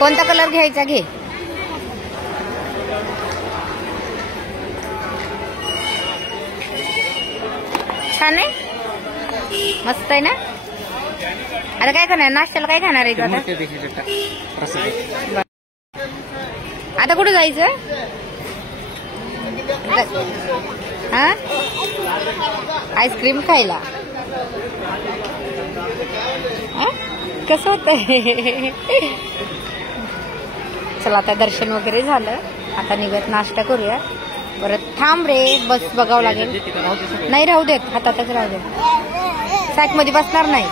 कोणता कलर घ्यायचा घे. छान आहे, मस्त आहे ना. आता काय खाणार नाश्त्याला, काय खाणार आहे तू आता? आता कुठं जायचं? हा, आईस्क्रीम खायला. कसं होतंय? चला आता दर्शन वगैरे झालं, आता निघत नाश्ता करूया. परत थांब रे, बस बघावं लागेल. नाही राहू देत, हातातच राहू देत, सॅक मध्ये बसणार नाही.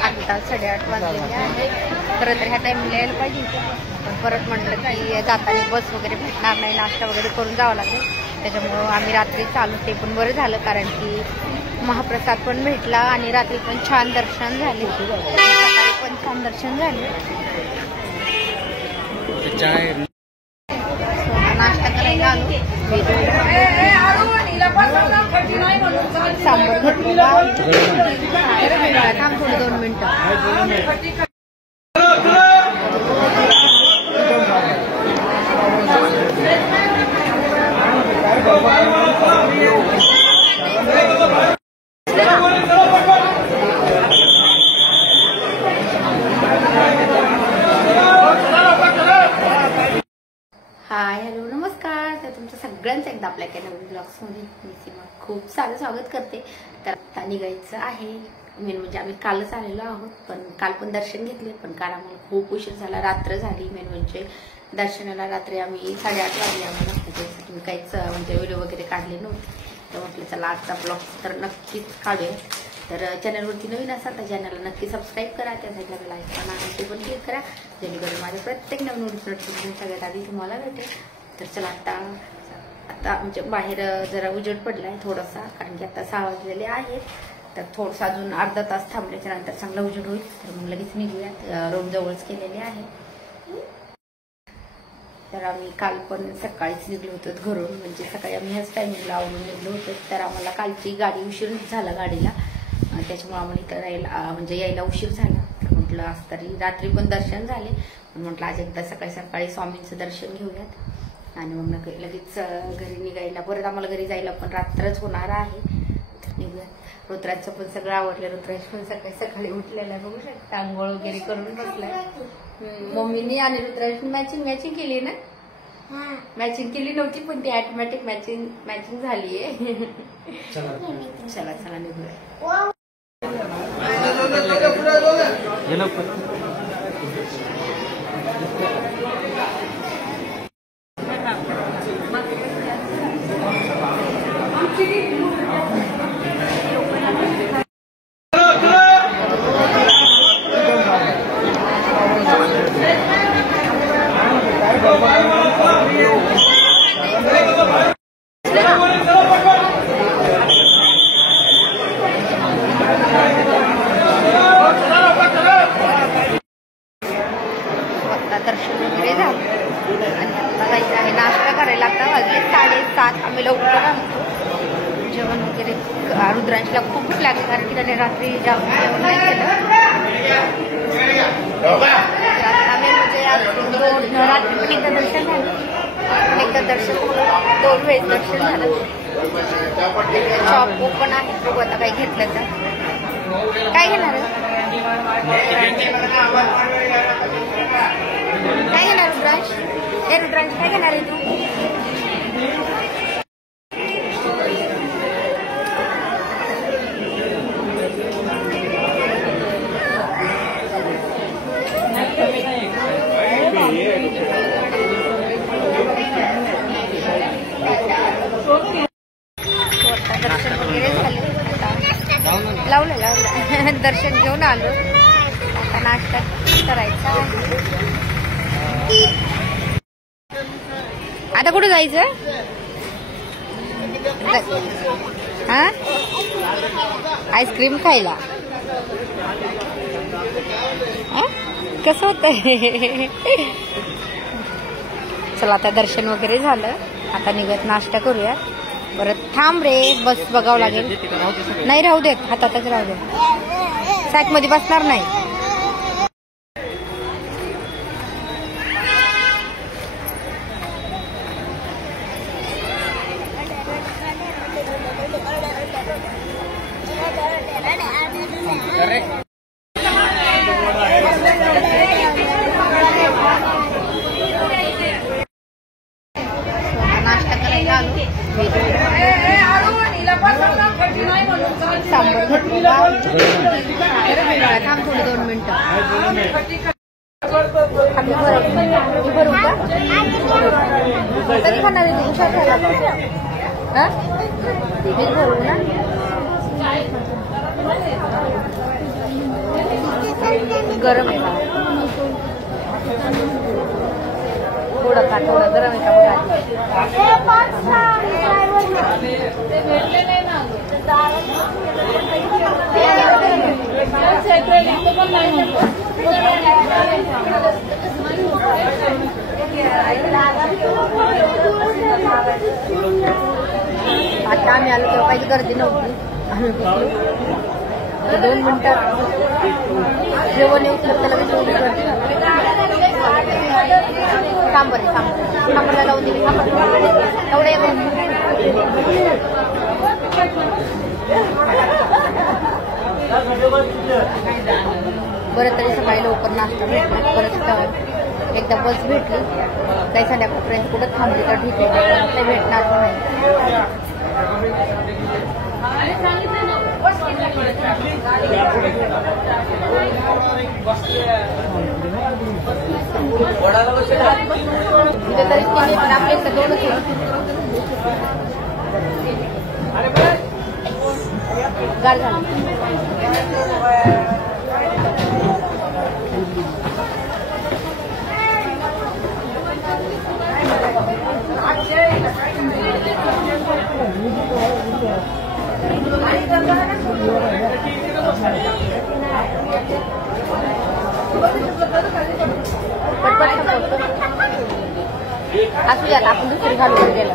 आता 8:30 वाजलेले आहे. खरं तर ह्या टाइमला यायला पाहिजे, पण परत म्हटलं की जाताना बस वगैरे भेटणार नाही, नाश्ता वगैरे करून जावं लागेल. त्याच्यामुळं आम्ही रात्री चालू, ते पण बरं झालं, कारण की महाप्रसाद पण भेटला आणि रात्री पण छान दर्शन झाले, सकाळी पण छान दर्शन झाले. नाश्ता करायला आलो, सांबर घेतलेला. थांब थोडं 2 मिनिटं. हाय, हॅलो, नमस्कार. तर तुमचं सगळ्यांचं एकदा आपल्या नवीन ब्लॉग्समध्ये मी सीमा खूप सारं स्वागत करते. तर आता निघायचं आहे. मेन म्हणजे आम्ही कालच आलेलो आहोत, पण काल पण दर्शन घेतले, पण काल आम्हाला खूप उशीर झाला, रात्र झाली. मेन म्हणजे दर्शनाला रात्री आम्ही 8:30 वाजले आम्हाला. त्याच्यासाठी मी काहीच म्हणजे व्हिडिओ वगैरे काढले नव्हते. तर म्हटलं चला आजचा ब्लॉग तर नक्कीच काढूया. तर चॅनलवरती नवीन असाल तर चॅनलला नक्की सबस्क्राईब करा, त्या साईडला बेल आयकॉन आहे ते पण क्लिक करा, जेणेकरून माझ्या प्रत्येक नवीन नोटिफिकेशन सगळ्यात आधी तुम्हाला भेटेल. तर चला आता आमच्या बाहेर जरा उजेड पडलाय थोडासा, कारण की आता 6 वाजलेले आहेत. तर थोडंसं अजून अर्धा तास थांबल्याच्या नंतर चांगला उजेड होईल. तर मग लगेच निघूयात, रोड जवळच केलेले आहे. तर आम्ही काल पण सकाळीच निघलो होतो घरून, म्हणजे सकाळी आम्ही ह्याच टायमिंगला आवडून निघलो होतो. तर आम्हाला कालची गाडी उशीर झाला गाडीला, त्याच्यामुळे आम्हाला इथं यायला उशीर झाला. तर म्हटलं आज तरी रात्री पण दर्शन झाले, पण म्हटलं आज एकदा सकाळी स्वामींचं दर्शन घेऊयात आणि मग लगेच घरी निघायला. परत आम्हाला घरी जायला पण रात्रच होणार आहे. तर निघूयात. रुद्राजचं पण सगळं आवडलं. रुद्राज पण सकाळी उठलेला बघू शकता, आंघोळ वगैरे करून बसलाय. मम्मीनी आणि रुद्राज मॅचिंग केली ना. मॅचिंग केली नव्हती, पण ती ऑटोमॅटिक मॅचिंग झालीये. चला निघूया. दर्शन वगैरे झालं आणि आता जायचं आहे नाश्ता करायला. आता वाजले 7:30. आम्ही लवकर आणतो जेवण वगैरे. रुद्रांशला खूप भूक लागली, कारण की त्याने रात्री जास्त जेवण नाही केलं. आता आम्ही म्हणजे रात्री पण एकदा दर्शन झालं, दर्शन झालं, 2 वेळेस दर्शन झालं. शॉप ओपन आहे, बघू आता काही घेतलं तर. काय घेणार आहे? काय घेणार रुद्रांश? हे रुद्रांश काय घेणार आहे तू? दर्शन वगैरे झाले, लावलं दर्शन घेऊन आलो. आता नाश्ता करायचा आहे. आता कुठं जायचं? हा, आईस्क्रीम खायला. कसं होतंय? चला आता दर्शन वगैरे झालं, आता निघत नाश्ता करूया. परत थांब रे, बस बघावं लागेल. नाही राहू देत, हातातच राहू देत, सॅक मध्ये बसणार नाही. नाश्ता करायला आलो. सांबर घेतलेला. थांब थोडी 2 मिनिटं. आम्ही भरू का तरी खाणार आहे. तुमच्या हा मी भरू ना. गरम आहे का थोडं खा. थोडं गरम आहे का बघा. आता आम्ही आलो तेव्हा काही गर्दी नव्हती. आम्ही बसलो 2 मिनिटात जेवण येऊ शकतं. लगेच एवढी गर्दी. सांबरला लावून दिली. एवढे बरं तरी सकाळी लवकर नाश्ता भेटला. परत एकदा बस भेटली. काही संध्याकाळपर्यंत कुठं थांबली तर ठीक आहे. काही भेटणार नाही. तिथे तरी पण आपले 2च गार झालं. असू द्या आपण दुसरी घालून गेलं.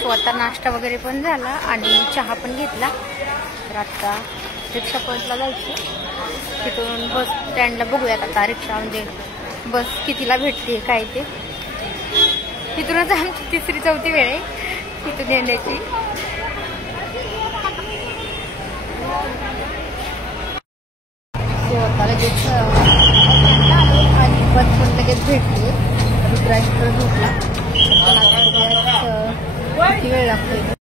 स्वतः नाश्ता वगैरे पण झाला आणि चहा पण घेतला. तर आता रिक्षा पॉइंटला जायचं. तिथून बस स्टँडला बघूयात आता रिक्षा म्हणजे बस कितीला भेटते काय ते. तिथूनच आमची 3री-4थी वेळ आहे तिथून येण्याची. स्वतः लगेच आणि बस पण लगेच भेटली. दुसरा एक्सप्रेस भेटला. किती वेळ लागतो.